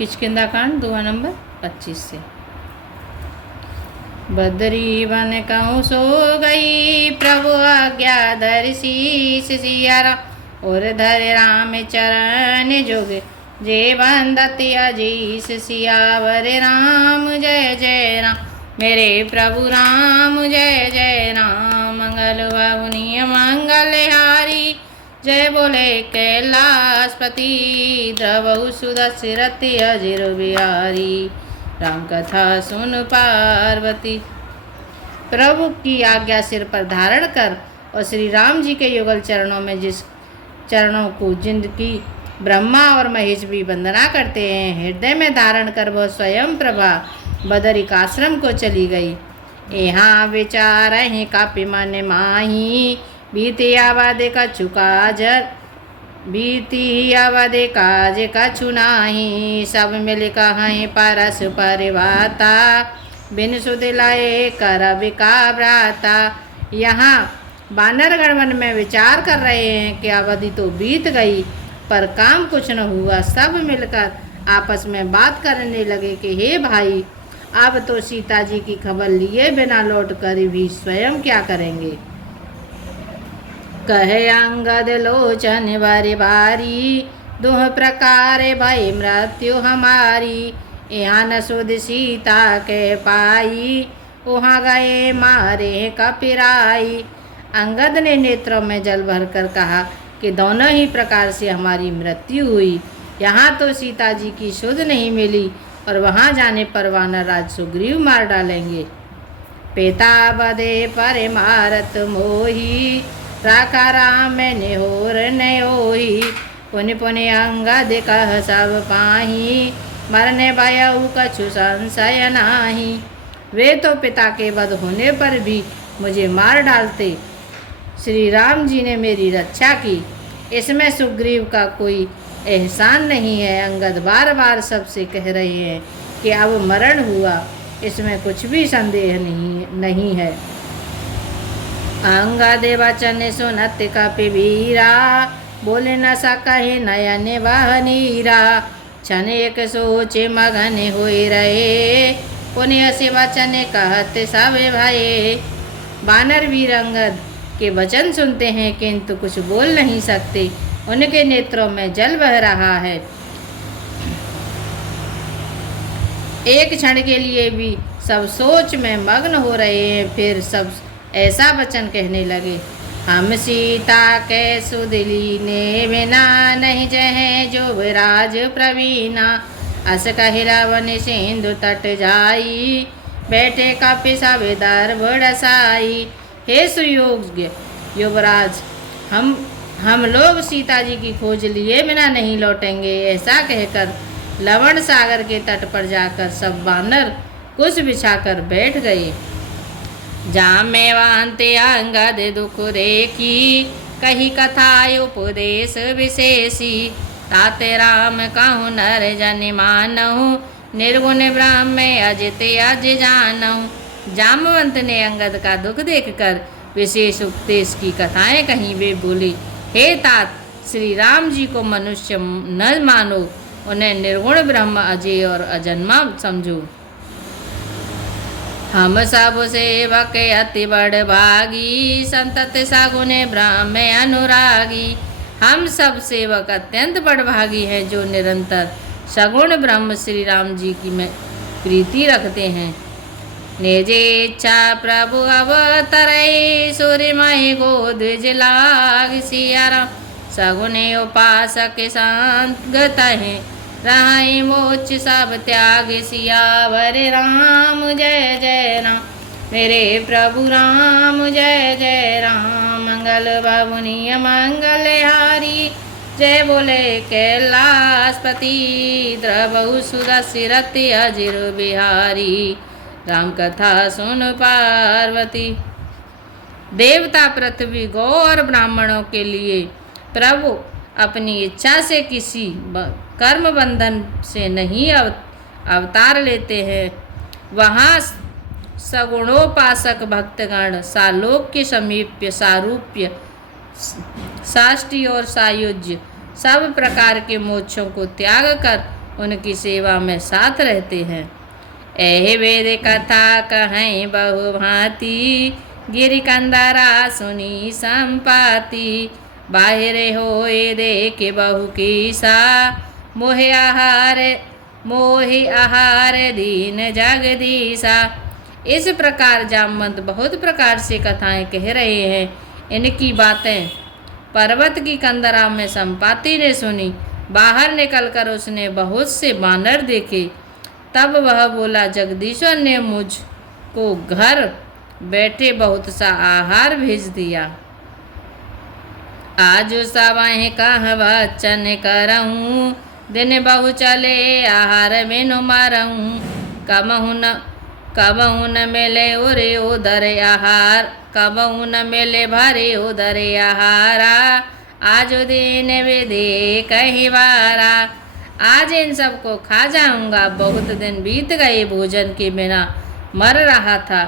किष्किंधा कांड दोहा नंबर 25 से। बदरी बन कहूँ सो गई प्रभु आज्ञा धर शीस सियारा, और धर राम चरण जोग जे बंदति अजीस सियावर राम जय जय राम, मेरे प्रभु राम जय जय राम। मंगल बाबुनि मंगल हारी, जय बोले कैलाशपति, द्रवहु सुदशरथि अजिर बिहारी, राम कथा सुन पार्वती। प्रभु की आज्ञा सिर पर धारण कर और श्री राम जी के युगल चरणों में जिस चरणों को जिंदगी ब्रह्मा और महेश भी वंदना करते हैं, हृदय में धारण कर वह स्वयं प्रभा बदरिक आश्रम को चली गई। यहाँ विचार ही कापी मन माही, बीती आवादे कछु काज, बीती आवादे काज कछु नाही, सब मिल कहीं परस परिवाता, बिन सुध लाए कर बिका भ्राता। यहाँ बानरगण मन में विचार कर रहे हैं कि अवधि तो बीत गई पर काम कुछ न हुआ। सब मिलकर आपस में बात करने लगे कि हे भाई, अब तो सीता जी की खबर लिए बिना लौट कर भी स्वयं क्या करेंगे। कहे अंगद लोचन बारी बारी, दुह प्रकार भय मृत्यु हमारी, यहाँ न सुध सीता के पाई, वहाँ गए मारे कपिराई। अंगद ने नेत्रों में जल भरकर कहा कि दोनों ही प्रकार से हमारी मृत्यु हुई। यहाँ तो सीता जी की सुध नहीं मिली और वहाँ जाने पर वानर राज सुग्रीव मार डालेंगे। पिता बदे पर मारत मोही, राखा राम निहोर नयोही, पुनि पुनि अंगद कह सब पाही, मरने भयउ कछु संशय नाही। वे तो पिता के वध होने पर भी मुझे मार डालते, श्री राम जी ने मेरी रक्षा की, इसमें सुग्रीव का कोई एहसान नहीं है। अंगद बार बार सबसे कह रहे हैं कि अब मरण हुआ, इसमें कुछ भी संदेह नहीं है। अंगद वचन सुनत कपिवीरा, बोले न सकहि नयन वह नीरा, क्षण एक सोचे मगन होए रहे, पुण्य से वचन कहत सब भये। बानर वीर अंगद के वचन सुनते हैं किंतु कुछ बोल नहीं सकते, उनके नेत्रों में जल बह रहा है। एक क्षण के लिए भी सब सोच में मग्न हो रहे हैं। फिर सब ऐसा वचन कहने लगे, हम सीता के सुधली ने बिना, नहीं जहे जो विराज प्रवीणा, अस कहि रावण सिंधु तट जाई, बैठे कपि सब दर्भ डसाई। हे सुयोग्य युवराज, हम लोग सीता जी की खोज लिए बिना नहीं लौटेंगे। ऐसा कहकर लवण सागर के तट पर जाकर सब वानर कुश बिछाकर बैठ गए। जामे वांते अंगद दुख देखी, कही कथा उपदेश विशेषी, ताते राम कहूँ नर जन मानहु, निर्गुण ब्रह्म अजित अज जानहु। जामवंत ने अंगद का दुख देखकर विशेष उपदेश की कथाएं कहीं। वे बोले, हे तात, श्री राम जी को मनुष्य न मानो, उन्हें निर्गुण ब्रह्म अजय और अजन्मा समझो। हम सब सेवक अति बड़ भागी, संतत सगुन ब्रह्म अनुरागी। हम सब सेवक अत्यंत बड़ भागी हैं जो निरंतर सगुण ब्रह्म श्री राम जी की में प्रीति रखते हैं। निज इच्छा प्रभु अवतरै, सूर्यमय गोद लाग सिया राम, सगुन उपासक शांत गतहि, रहाई मोक्ष सब त्याग सियावर राम जय जय राम, मेरे प्रभु राम जय जय राम। मंगल बाबुनि मंगल हारी, जय बोले कैलाशपति, द्रवहु सुदशरथि अजिर बिहारी, राम कथा सुन पार्वती। देवता पृथ्वी गौ और ब्राह्मणों के लिए प्रभु अपनी इच्छा से किसी कर्म बंधन से नहीं अवतार लेते हैं। वहाँ सगुणोपासक भक्तगण सालोक्य समीप्य सारूप्य साष्टी और सायुज्य सब प्रकार के मोक्षों को त्याग कर उनकी सेवा में साथ रहते हैं। एह वेद कथा कहें बहु भांति, गिर कंदरा सुनी संपाति। बाहिर होए देख बहु कीसा, मोहि आहार दीन जगदीसा। इस प्रकार जामवंत बहुत प्रकार से कथाएं कह रहे हैं। इनकी बातें पर्वत की कंदरा में संपाति ने सुनी। बाहर निकलकर उसने बहुत से बानर देखे। तब वह बोला, जगदीश्वर ने मुझ को घर बैठे बहुत सा आहार भेज दिया। आज सवाह कह वचन करऊँ, दिन बहु चले आहार बिनु मरऊँ। कबहु न मिले उरे उदर आहार, कबहु न मिले भरे उदर आहारा। आज दिन विधि कही बारा, आज इन सबको खा जाऊंगा। बहुत दिन बीत गए भोजन के बिना मर रहा था।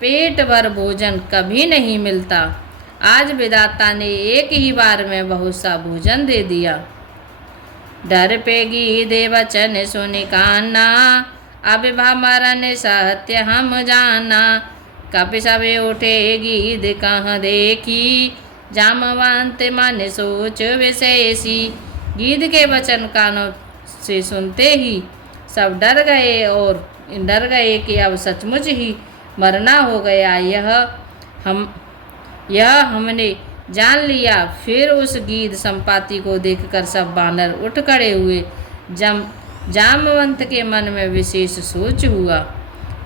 पेट भर भोजन कभी नहीं मिलता। आज विधाता ने एक ही बार में बहुत सा भोजन दे दिया। डर पे गीधे वचन सुनि काना, अब भमरन सत्य हम जाना। कपि सबे उठे गीध कहाँ देखी, जामवंत मन सोच विशेषी। गीध के वचन कानों से सुनते ही सब डर गए कि अब सचमुच ही मरना हो गया। यह हमने जान लिया। फिर उस गीध संपाति को देखकर सब बानर उठ खड़े हुए। जामवंत के मन में विशेष सोच हुआ।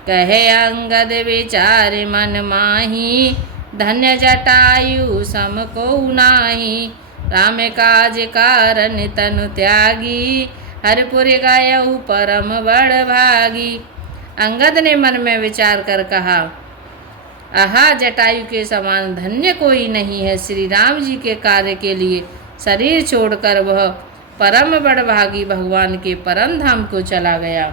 कहे अंगद विचार मन माही, धन्य जटायु सम को नाही। राम काज कारण तनु त्यागी, हरिपुर गयऊ परम बड़ भागी। अंगद ने मन में विचार कर कहा, आहा, जटायु के समान धन्य कोई नहीं है। श्री राम जी के कार्य के लिए शरीर छोड़कर वह परम बड़भागी भगवान के परम धाम को चला गया।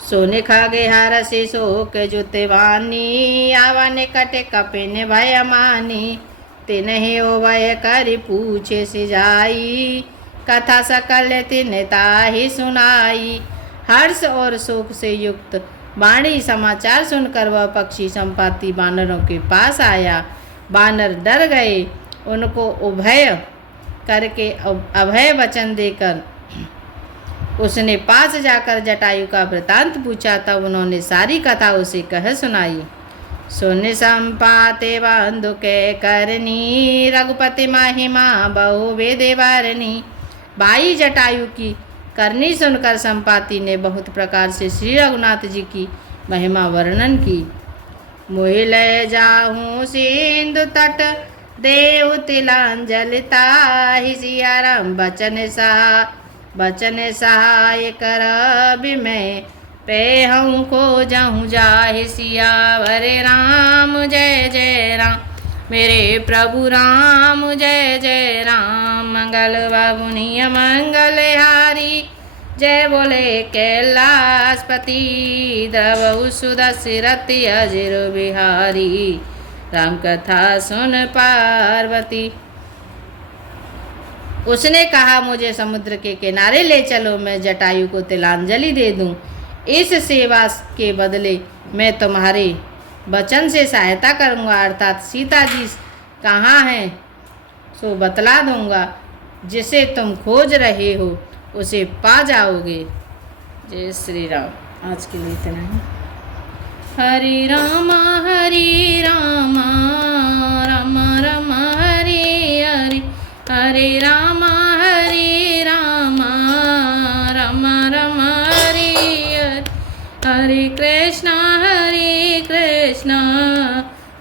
सोने खागे हार से शोक जुतवानी, आवा निकट कपिन भय मानी। तिन्हि ओ भय करि पूछे सिजाई, कथा सकल तिन ताहि सुनाई। हर्ष और शोक से युक्त वाणी समाचार सुनकर वह पक्षी संपाति बानरों के पास आया। बानर डर गए। उनको अभय वचन देकर उसने पास जाकर जटायु का वृतांत पूछा। तब उन्होंने सारी कथा उसे कह सुनाई। सुन संपाते बंधु के करनी, रघुपति महिमा बहु वेदे वारनी। भाई जटायु की करनी सुनकर संपाति ने बहुत प्रकार से श्री रघुनाथ जी की महिमा वर्णन की। मोहि ले जाऊँ सिंधु तट, देव तिलांजलि ताहि। सिया राम बचन सहाय कर मैं, पेहूँ को जाऊँ जाहि। सियावर राम जय जय राम, मेरे प्रभु राम जय जय राम। मंगल बाबुनिय मंगल हारी, जय बोले कैलाशपति। द्रवहु सुदशरथि अजिर बिहारी, राम कथा सुन पार्वती। उसने कहा, मुझे समुद्र के किनारे ले चलो, मैं जटायु को तिलांजलि दे दूं। इस सेवा के बदले मैं तुम्हारे वचन से सहायता करूंगा, अर्थात सीता जी कहाँ हैं सो बतला दूंगा। जिसे तुम खोज रहे हो उसे पा जाओगे। जय श्री राम। आज के लिए इतना ही। हरे रामा राम राम हरे हरे, हरे रामा राम राम हरे हरे, हरे कृष्णा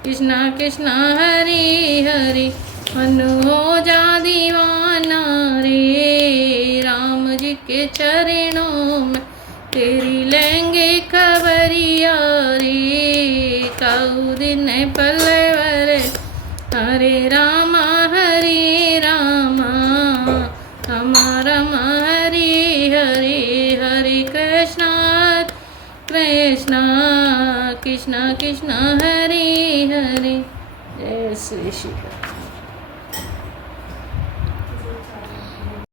कृष्णा कृष्णा हरे हरे। मन हो जा दीवाना रे, राम जी के चरणों में तेरी लेंगे खबरिया रे। कऊ दिन पलवर, हरे रामा राम राम हरे हरे, हरे कृष्णा कृष्णा कृष्णा हरे हरे। जय श्री श्री।